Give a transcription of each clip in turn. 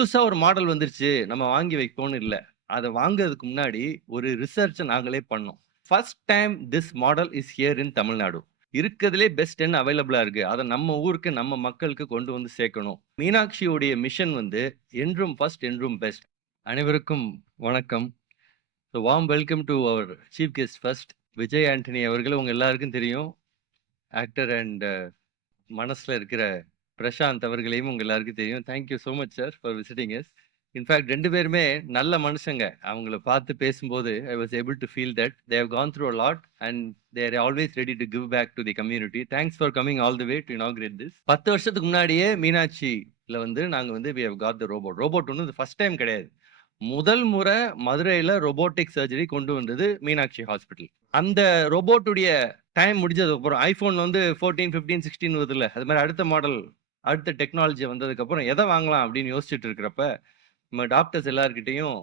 புதுசா ஒரு மாடல் வந்துருச்சு. நம்ம வாங்கி வைப்போம்னு இல்ல. அத வாங்குறதுக்கு முன்னாடி ஒரு ரிசர்ச்ச நாங்களே பண்ணோம். First time this model is here in Tamil Nadu. இருக்கதிலே பெஸ்ட் என்ன அவைலபிளா இருக்கு. அத நம்ம ஊருக்கு, நம்ம மக்களுக்கு கொண்டு வந்து சேர்க்கணும். மீனாட்சியுடைய மிஷன் வந்து என்றும் ஃபர்ஸ்ட், என்றும் பெஸ்ட். அனைவருக்கும் வணக்கம். Warm welcome to our chief guest first. Vijay Antony அவர்கள் உங்க எல்லாருக்கும் தெரியும். ஆக்டர் அண்ட் மனசுல இருக்கிற பிரசாந்த் அவர்களையும் உங்க எல்லாருக்கும் தெரியும். Thank you so much sir for visiting us. In fact 2 பேருமே நல்ல மனுஷங்க. அவங்கள பார்த்து பேசும்போது I was able to feel that they have gone through a lot and they are always ready to give back to the community. Thanks for coming all the way to inaugurate this. 10 வருஷத்துக்கு முன்னாடியே மீனாட்சில வந்து நாங்க வந்து we have got the robot. Robot ஒண்ணும் இது first time கிடையாது. முதல் முறை மதுரையில ரோபோட்டிக் சர்ஜரி கொண்டு வந்தது மீனாட்சி ஹாஸ்பிட்டல். அந்த ரோபோட்டுடைய டைம் முடிஞ்சதுக்கு அப்புறம் ஐபோன் வந்து 14, 15, 16 வருதுல்ல. அது மாதிரி அடுத்த மாடல், அடுத்த டெக்னாலஜி வந்ததுக்கு அப்புறம் எத வாங்கலாம் அப்படின்னு யோசிச்சுட்டு இருக்கிறப்ப, நம்ம டாக்டர்ஸ் எல்லார்கிட்டயும்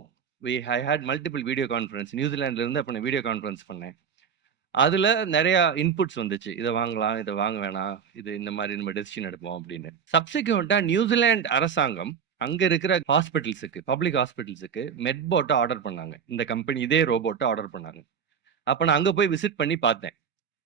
ஐ ஹேட் மல்டிபிள் வீடியோ கான்ஃபரன்ஸ். நியூசிலாந்துல இருந்து அப்ப நான் வீடியோ கான்ஃபரன்ஸ் பண்ணேன். அதுல நெறைய இன்புட்ஸ் வந்துச்சு. இத வாங்கலாம், இத வாங்க வேணாம். இது இந்த மாரி நம்ம டெசிஷன் எடுப்போம் அப்படின்னு. சப்சிக்வென்ட்டா நியூசிலாந்து அரசாங்கம் அங்க இருக்கிற ஹாஸ்பிட்டல்ஸுக்கு, பப்ளிக் ஹாஸ்பிட்டல்ஸுக்கு மெட்பாட்ட ஆர்டர் பண்ணாங்க. இந்த கம்பெனி இதே ரோபோட்ட ஆர்டர் பண்ணாங்க. அப்ப நான் அங்க போய் விசிட் பண்ணி பார்த்தேன்.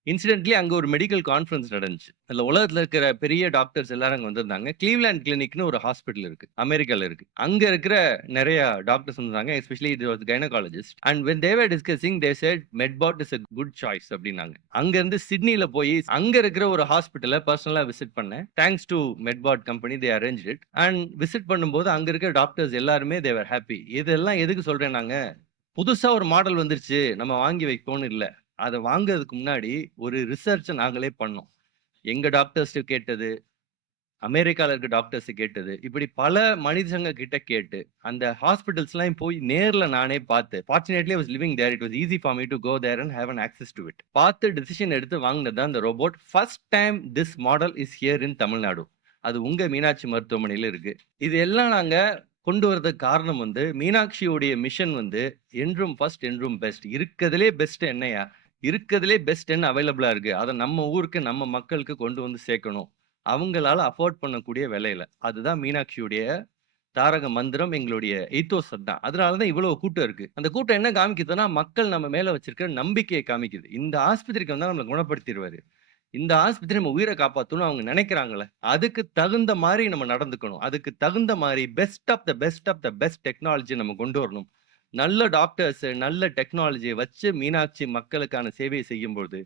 இன்சிடென்ட்லி அங்க ஒரு மெடிக்கல் கான்ஃபரன்ஸ் நடந்துச்சு. அதுல உலகத்துல இருக்கிற பெரிய டாக்டர்ஸ் எல்லாரும் அங்க வந்திருந்தாங்க. கிளீவ்லேண்ட் கிளினிக்ன்னு ஒரு ஹாஸ்பிட்டல் இருக்கு. அமெரிக்கால இருக்கு. அங்க இருக்கிற நெறைய டாக்டர்ஸ் வந்திருந்தாங்க. எஸ்பெஷலி இது was gynaecologist. And when they were discussing they said Medbot is a good choice அப்படின்னாங்க. அங்க இருந்து சிட்னில போய் அங்க இருக்கிற ஒரு ஹாஸ்பிட்டல பர்சனலா விசிட் பண்ணேன். Thanks to மெட்பாட் company they arranged it. And visit பண்ணும்போது அங்க இருக்கிற டாக்டர்ஸ் எல்லாருமே தே வர் ஹாப்பி. இதெல்லாம் எதுக்கு சொல்றேன்னாங்க, புதுசா ஒரு மாடல் வந்துருச்சு. நம்ம வாங்கி வைப்போம்னு இல்ல. அத வாங்குறதுக்கு முன்னாடி ஒரு ரிசர்ச்ச நாங்களே பண்ணோம். எங்க டாக்டர்ஸ்ட்ட கேட்டது, அமெரிக்கால இருக்க டாக்டர்ஸ கேட்டது, இப்படி பல மனிதங்க கிட்ட கேட்டு, அந்த ஹாஸ்பிட்டல்ஸ்லாம் போய் நேர்ல நானே பார்த்து, fortunately I was living there. It was easy for me to go there and have an access to it. பார்த்து டிசிஷன் எடுத்து வாங்குனது தான் இந்த robot. First time this model is here in Tamil Nadu. அது உங்க மீனாட்சி மருத்துவமனையில இருக்கு. இது எல்லாம் நாங்க கொண்டு வரதுக்கு காரணம் வந்து, மீனாட்சியுடைய மிஷன் வந்து என்றும் ஃபர்ஸ்ட், என்றும் பெஸ்ட். இருக்கதிலே பெஸ்ட் என்னையா? இருக்கதிலே பெஸ்ட் என்ன அவைலபிளா இருக்கு. அத நம்ம ஊருக்கு, நம்ம மக்களுக்கு கொண்டு வந்து சேர்க்கணும். அவங்களால அஃபோர்ட் பண்ணக்கூடிய விலையில. அதுதான் மீனாட்சியுடைய தாரக மந்திரம். எங்களுடைய எய்த்தோஸ் அதான். அதனால தான் இவ்வளவு கூட்டம் இருக்கு. அந்த கூட்டம் என்ன காமிக்குதுன்னா, மக்கள் நம்ம மேல வச்சிருக்கிற நம்பிக்கைய காமிக்குது. இந்த ஆஸ்பத்திரிக்கு வந்தா நம்மள குணப்படுத்திருவாரு. இந்த ஆஸ்பத்திரி நம்ம உயிர காப்பாத்தணும்னு அவங்க நினைக்கிறாங்கல்ல. அதுக்கு தகுந்த மாரி நம்ம நடந்துக்கணும். அதுக்கு தகுந்த மாரி best of the best of the best technology நம்ம கொண்டு வரணும். நல்ல டாக்டர்ஸ், நல்ல டெக்னாலஜிய வச்சு மீனாட்சி மக்களுக்கான சேவையை செய்யும்பொழுது,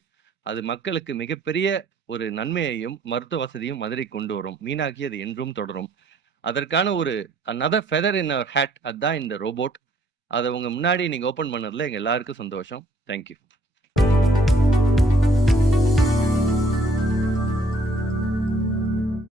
அது மக்களுக்கு மிகப்பெரிய ஒரு நன்மையையும், மருத்துவ வசதியும் மதுரைக்கு கொண்டு வரும். மீனாட்சி அது என்றும் தொடரும். அதற்கான ஒரு another feather in our hat அதான் இந்த ரோபோட். அத உங்க முன்னாடி நீங்க ஓப்பன் பண்ணதுல எங்க எல்லாருக்கும் சந்தோஷம். Thank you.